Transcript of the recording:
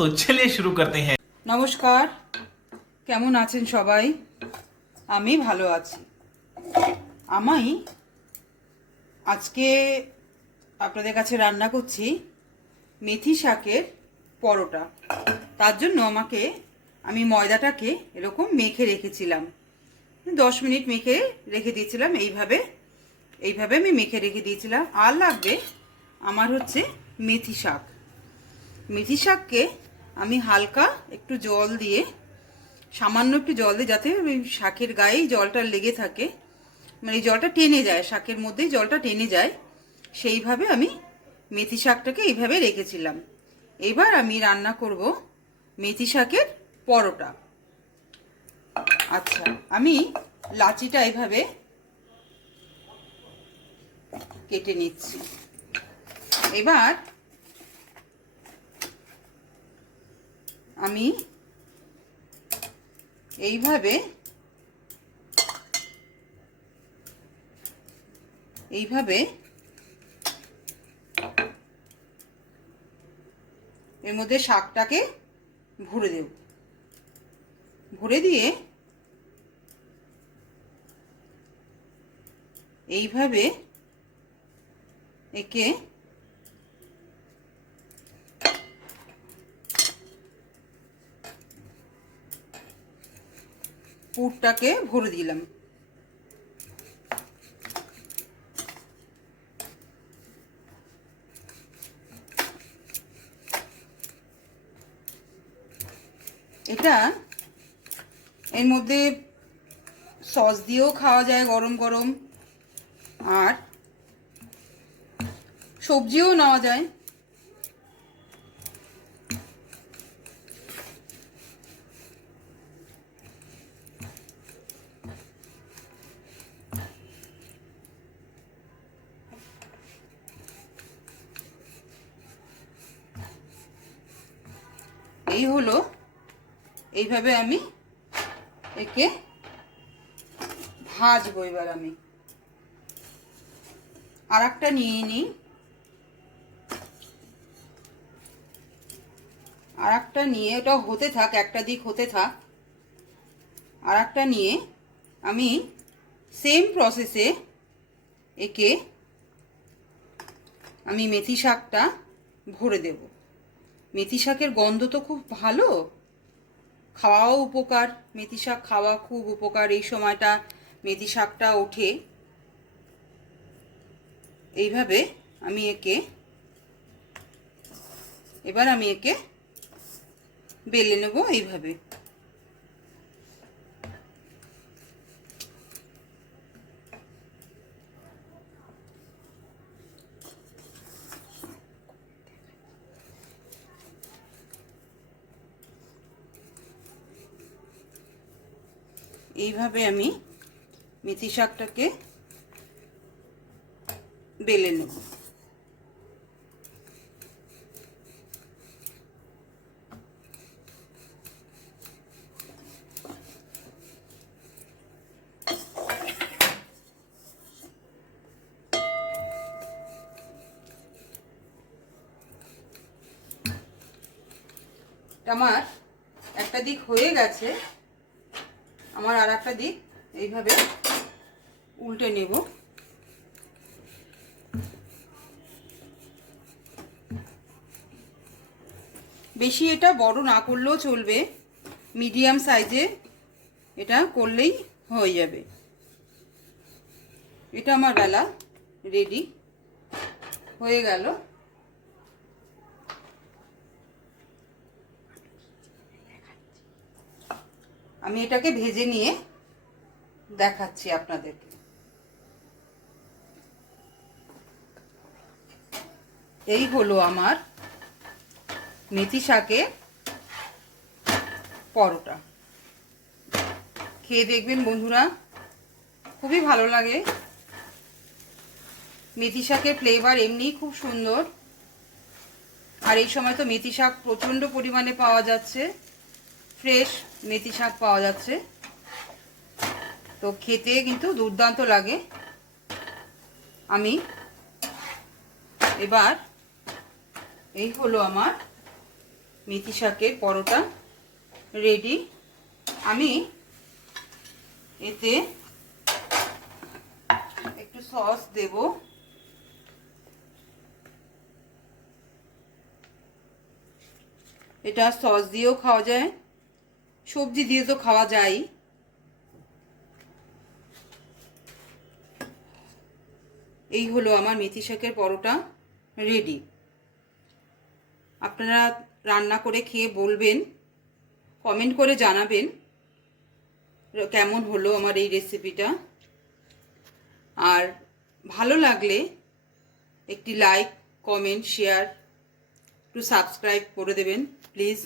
तो चलिए शुरू करते हैं। নমস্কার, কেমন আছেন সবাই? আমি ভালো আছি। আমি আজকে আপনাদের কাছে রান্না করছি মেথি শাকের পরোটা। তার জন্য আমি ময়দাটাকে এরকম মেখে রেখেছিলাম, 10 মিনিট মেখে রেখে দিয়েছিলাম। এইভাবে আমি মেখে রেখে দিয়েছিলাম। আর লাগবে আমার হচ্ছে মেথি শাক। মেথি শাককে আমি হালকা একটু জল দিয়ে, সামান্য একটু জল দিয়ে, যাতে ওই শাকের গায়েই জলটা লেগে থাকে, মানে এই জলটা টেনে যায়, শাকের মধ্যেই জলটা টেনে যায়, সেইভাবে আমি মেথি শাকটাকে এইভাবে রেখেছিলাম। এবার আমি রান্না করব মেথি শাকের পরোটা। আচ্ছা, আমি লাচিটা এইভাবে কেটে নিচ্ছি। এবার আমি এইভাবে এর মধ্যে শাকটাকে ভরে দেব। ভরে দিয়ে এইভাবে একে পুরটাকে ভরে দিলাম। এটা এর মধ্যে সস দিয়েও খাওয়া যায় গরম গরম, আর সবজিও নেওয়া যায়। এই হলো, এইভাবে আমি একে ভাজবো। এবার আমি আর একটা নিয়ে নিই, আর একটা নিয়ে, ওটা হতে থাক, একটা দিক হতে থাক। আর একটা নিয়ে আমি সেম প্রসেসে একে আমি মেথি শাকটা ভরে দেব। মেথি শাকের গন্ধ তো খুব ভালো, খাওয়াও উপকার। মেথি শাক খাওয়া খুব উপকার, এই সময়টা মেথি শাকটা ওঠে। এইভাবে আমি এবার আমি একে বেলে নেব। এইভাবে আমি মেথি শাকটাকে বেলে নেব। আমার একটা দিক হয়ে গেছে, আমার আর একটা দিক এইভাবে উল্টে নেব। বেশি এটা বড় না করলেও চলবে, মিডিয়াম সাইজে এটা করলেই হয়ে যাবে। এটা আমার বেলা রেডি হয়ে গেল। আমি এটাকে ভেজে নিয়ে দেখাচ্ছি আপনাদেরকে। এই হলো আমার মেথি শাকের পরোটা। খেয়ে দেখবেন বন্ধুরা, খুবই ভালো লাগে। মেথি শাকের ফ্লেভার এমনিই খুব সুন্দর, আর এই সময় তো মেথি শাক প্রচণ্ড পরিমাণে পাওয়া যাচ্ছে, ফ্রেশ মেথি শাক পাওয়া যাচ্ছে, তো খেতে কিন্তু দুর্দান্ত লাগে। আমি এবার এই হলো আমার মেথি শাকের পরোটা রেডি। আমি এতে একটু সস দেব। এটা সস দিয়েও খাওয়া যায়, সবজি দিয়ে তো খাওয়া যায়। এই হলো আমার মেথি শাকের পরোটা রেডি। আপনারা রান্না করে খেয়ে বলবেন, কমেন্ট করে জানাবেন কেমন হলো আমার এই রেসিপিটা। আর ভালো লাগলে একটি লাইক, কমেন্ট, শেয়ার, একটু সাবস্ক্রাইব করে দেবেন প্লিজ।